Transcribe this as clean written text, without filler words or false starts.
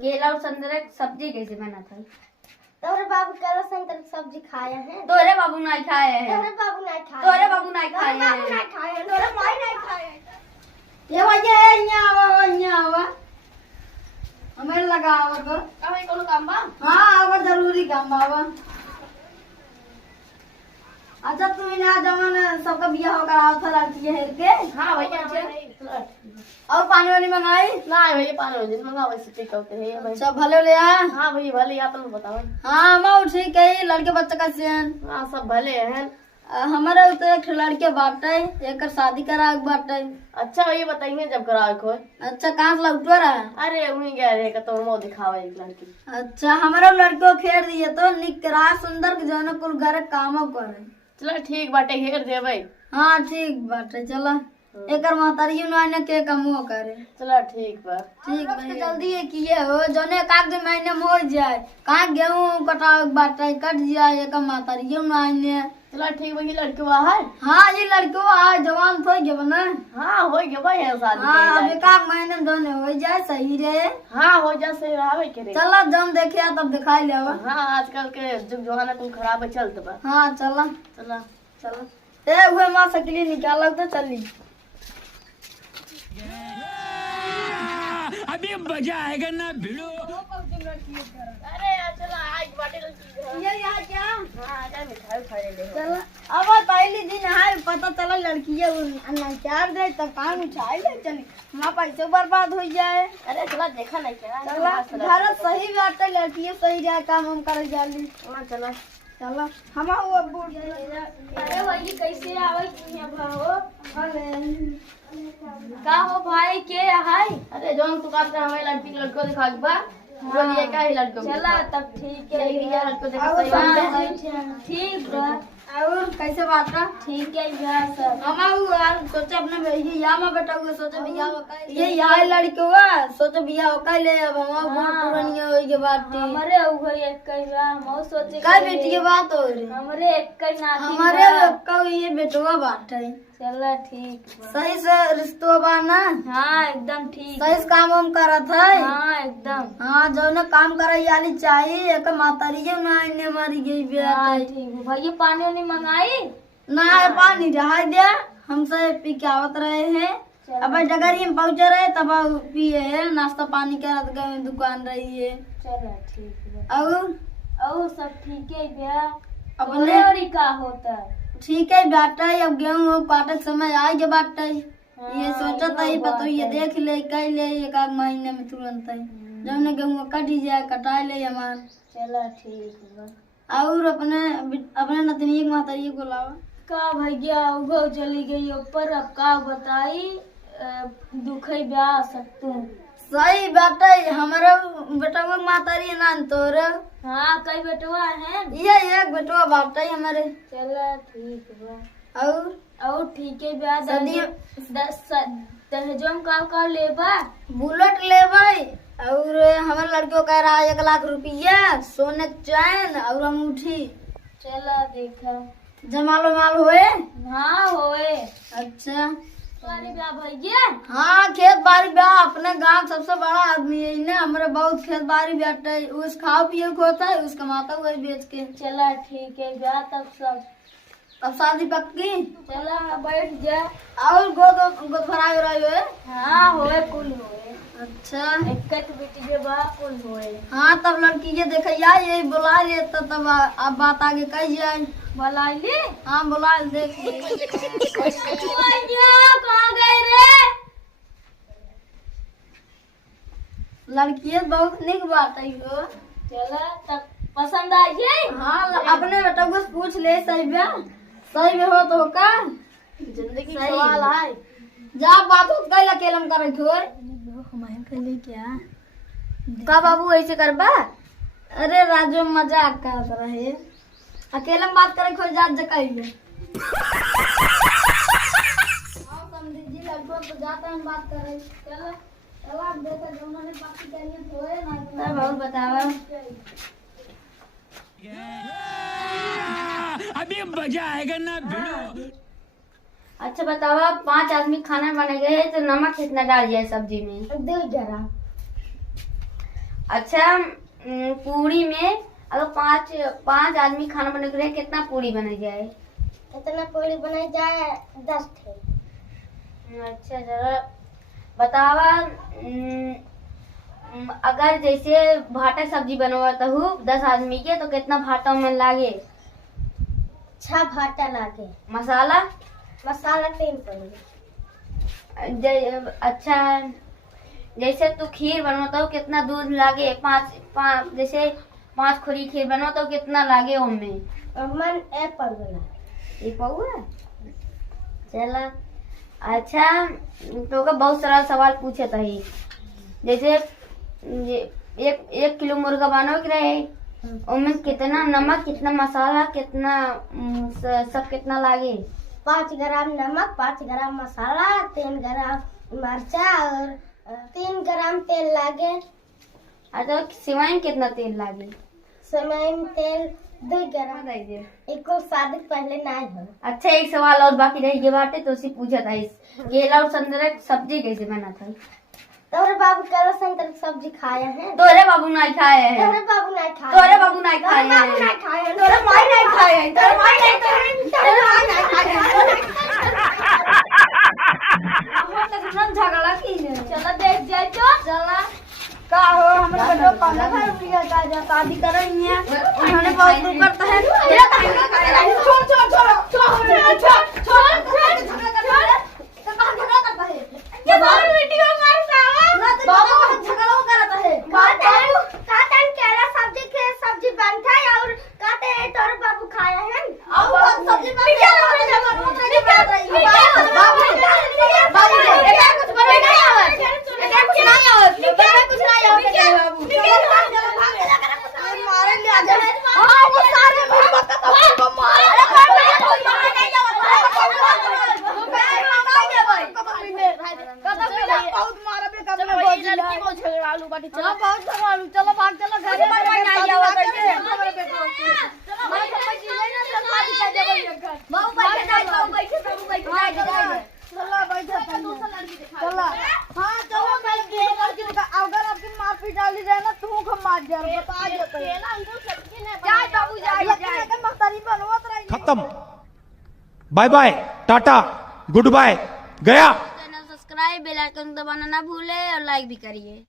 केला और संतरे की सब्जी कैसे बना था? तोरे बाबू केला संतरे की सब्जी खाए हैं। तोरे बाबू नहीं खाए हैं। तोरे बाबू नहीं खाए। तोरे बाबू नहीं खाए हैं। नहीं खाए हैं। तोरे माई नहीं खाए हैं। ये वजह यहाँ आवा हमें लगा आवा तो हमें कोनो काम बा? हाँ आवा जरूरी काम बाबा। अच्छा तू ना जमन सबका बियाह होकर आओ था लड़की है के। हाँ भैया और पानी वानी मंगाई ना भैया पानी हो जिन मंगा वैसे ठीक होते हैं भाई। सब भले ले आ। हाँ भैया भले या तुम बताओ। हाँ मैं ठीक है लड़के बच्चे का सियन हाँ सब भले हैं। हमारे तो एक लड़के बाटे एक शादी करा बाटे। अच्छा ये बताइए जब कराओ को। अच्छा कहाँ से लौटो रहा? अरे उन्हीं गया रहेगा तो वो दिखावा एक लड़की। अच्छा हमारे लड़को खेर दिए तो निकरा सुंदर के जौन कुल घर काम करे। चलो ठीक बाटे घेर दे भाई। हाँ ठीक बाटे चला एकर महतारियो ना के कमो करे। चलो ठीक बा। ठीक बा जल्दी ये किए हो जौने एक आध महीने में हो जाए कहाँ गेहूँ कटा बाटे कट जाए एक महतारियो ना आने। चलो ठीक भाई लड़की वहाँ है। हाँ ये लड़को आ जवान थो गए ना। हाँ हो गया भाई है शादी। हाँ अब एक आध महीने में दोनों हो जाए सही रहे। हाँ हो जा सही रहा भाई करे। चला जम देखे तब दिखाई ले। हाँ आजकल के जुग जमाना तुम खराब है चलते बा। हाँ चला चला चला ए हुए माँ सकली निकाल तो चली। अभी मजा आएगा ना भिड़ो। अरे चला आज बाटे लड़की ये यहाँ क्या? हाँ जा मिठाई खाए ले। चला अब पहली दिन है पता चला लड़की है क्या दे तब कहाँ उठाई ले चली वहाँ पैसे बर्बाद हो जाए। अरे चला देखा नहीं क्या? चला घर सही बात है लड़की सही रहा काम हम कर जाली। हाँ चला चला हम वो अरे वही कैसे आवे भाव का हो भाई के है? अरे जौन तू कहते हमें लड़को दिखा के बा बोलिए क्या है लड़को। चला तब ठीक है ये लड़को देखा सही बात है। ठीक बा और कैसे बात है? ठीक है यार सर हम सोचे अपने ये यहाँ में बेटा हुए सोचे भैया ये यहाँ लड़के हुआ सोचे भैया होका ले अब हम पुरानिया हो के बात हमारे उघर एक कहिया हम सोचे का बेटी के बात हो रही हमारे एक कई नाती हमारे का ये बेटवा बात है। चला ठीक सही से रिश्तो बा ना? हाँ एकदम ठीक सही से काम हम करत है। हाँ एकदम हाँ जो न काम करे याली चाहिए एक मातारी जो ना इन्हें मारी गई बेटा। हाँ ठीक भैया पानी वानी मंगाई ना पानी रहा दे हमसे पी के आवत रहे हैं। अब डगरी में पहुँचे रहे तब पिए है नाश्ता पानी के दुकान रही है। चला ठीक है और सब ठीक है भैया अपने और का होता है ठीक है बाटा अब गेहूँ काटे के समय आ गया बाटा ये सोचत है पतो ये देख ले कह ले एक आध महीने में तुरंत है जब गेहूँ कट जाए कटा ले हमार। चला ठीक बा और अपने नतनी मातारी को लावा का भैया उगो चली गई ऊपर अब का बताई दुखई ब्याह सकते सही बात है हमारा बेटा को मातारी नान तोर। हाँ कई बेटवा है ये एक बेटवा बात है हमारे। चला ठीक बा और ठीक है ब्याह दहेजों का लेबा बुलेट ले भाई और हमारे लड़कियों कह रहा है 1 लाख रुपया सोने चैन और अंगूठी। चला देखा जमालो माल हुए। हाँ होए अच्छा ब्याह भैया हाँ खेत बाड़ी ब्याह अपने गांव सबसे बड़ा आदमी है इन्हें हमारे बहुत खेत बाड़ी बैठा है उस खाओ पिए को होता है उसका माता हुआ बेच के। चला ठीक है ब्याह तब शादी पक्की। चला बैठ जा और गोद भरा रही है। हाँ होए कुल होए। अच्छा एक बेटी के बा कुल होए। हाँ तब लड़की ये देखिया ये बुला ले तो तब अब बात आगे कही जाए। बुला ले हाँ बुला देख कहाँ गए रे लड़की बहुत निक बात है यो। चला तब पसंद आई है। हाँ अपने बेटा को पूछ ले सही में हो तो का जिंदगी सवाल है जा बात कल अकेलम करे थोर हमारे कल क्या का बाबू ऐसे करबा? अरे राजू मजाक कर रहे अकेले में बात करे खोज जात जकाइए। हाँ समझी जी लड़कों तो जाता है बात करे चलो चला अब देखो जो उन्होंने बात करी तो है ना बहुत बतावा अभी मजा आएगा ना भिड़ो। अच्छा बतावा 5 आदमी खाना बनेंगे तो नमक कितना डाल जाए सब्जी में? दे जरा अच्छा पूरी में अगर पाँच आदमी खाना बना रहे कितना पूरी बना जाए? कितना पूरी बनाई जाए? 10 थे। अच्छा जरा बतावा अगर जैसे भाटा सब्जी बनवाता हूँ 10 आदमी के तो कितना भाटा में लागे? 6 भाटा लागे। मसाला? मसाला 3 पड़ेगा। अच्छा जैसे तू खीर बनवाता हो कितना दूध लागे? जैसे 5 खोरी खीर बनवाता हो कितना लागे उनमें? मन एक पड़ेगा। एक पौआ? चला अच्छा तो का बहुत सारा सवाल पूछे ही जैसे एक किलो मुर्गा बनाओ रहे उनमें कितना नमक, कितना मसाला, कितना सब कितना लागे? 5 ग्राम नमक, 5 ग्राम मसाला, 3 ग्राम मर्चा और 3 ग्राम तेल लागे। अच्छा सिवाई में कितना तेल लागे? समय में तेल 2 ग्राम। एको शादी पहले नहीं हो। अच्छा एक सवाल और बाकी रह गया बाटे तो उसे पूछा था केला और संतरा की सब्जी कैसे बना था? तोरे बाबू केला संतरा की सब्जी खाए हैं? तोरे बाबू नहीं खाए हैं। तोरे बाबू नहीं खाए। तोरे बाबू नहीं खाए हैं। तोरे माई नहीं खाए हैं। तोरे माई नहीं खाए हैं। झगड़ा की चलो देख जाए तो चला का हो हमरा बेटो पाना भर लिया का जा शादी कर रही है उन्होंने बहुत दुख करता है छोड़ छोड़ छोड़ छोड़ छोड़ छोड़ तो कहां झगड़ा करता है ये बाबू वीडियो मारता है बाबू झगड़ा करता है काटन केला सब्जी बनता है और काटे तोरे बाबू खाए हैं और सब्जी बाबू कुछ बने नहीं आवत कुछ नहीं आवत कुछ नहीं आवत मारे ले आ जा हां वो सारे भी बता तो मार बहुत मारा बे कब लड़की बहुत झगड़ालू बाटी चलो बहुत झगड़ालू चलो भाग चलो घर में नहीं आवत हमारे बेटो चलो भाई सब चीज ना शादी कर दे घर बाबू बैठ जाए बाबू बैठ जाए चलो बैठ दूसरा लड़की दिखा चलो हां चलो मैं लड़की दिखा अगर आपकी मार पीट डाली जाए ना तू को मार जाए बता देते केला अंकुर सबके ने जाए बाबू जाए मस्तानी बनवत रही खत्म। Bye bye, tata, good bye, गया। चैनल सब्सक्राइब, बेल आइकन दबाना ना भूले और लाइक भी करिए।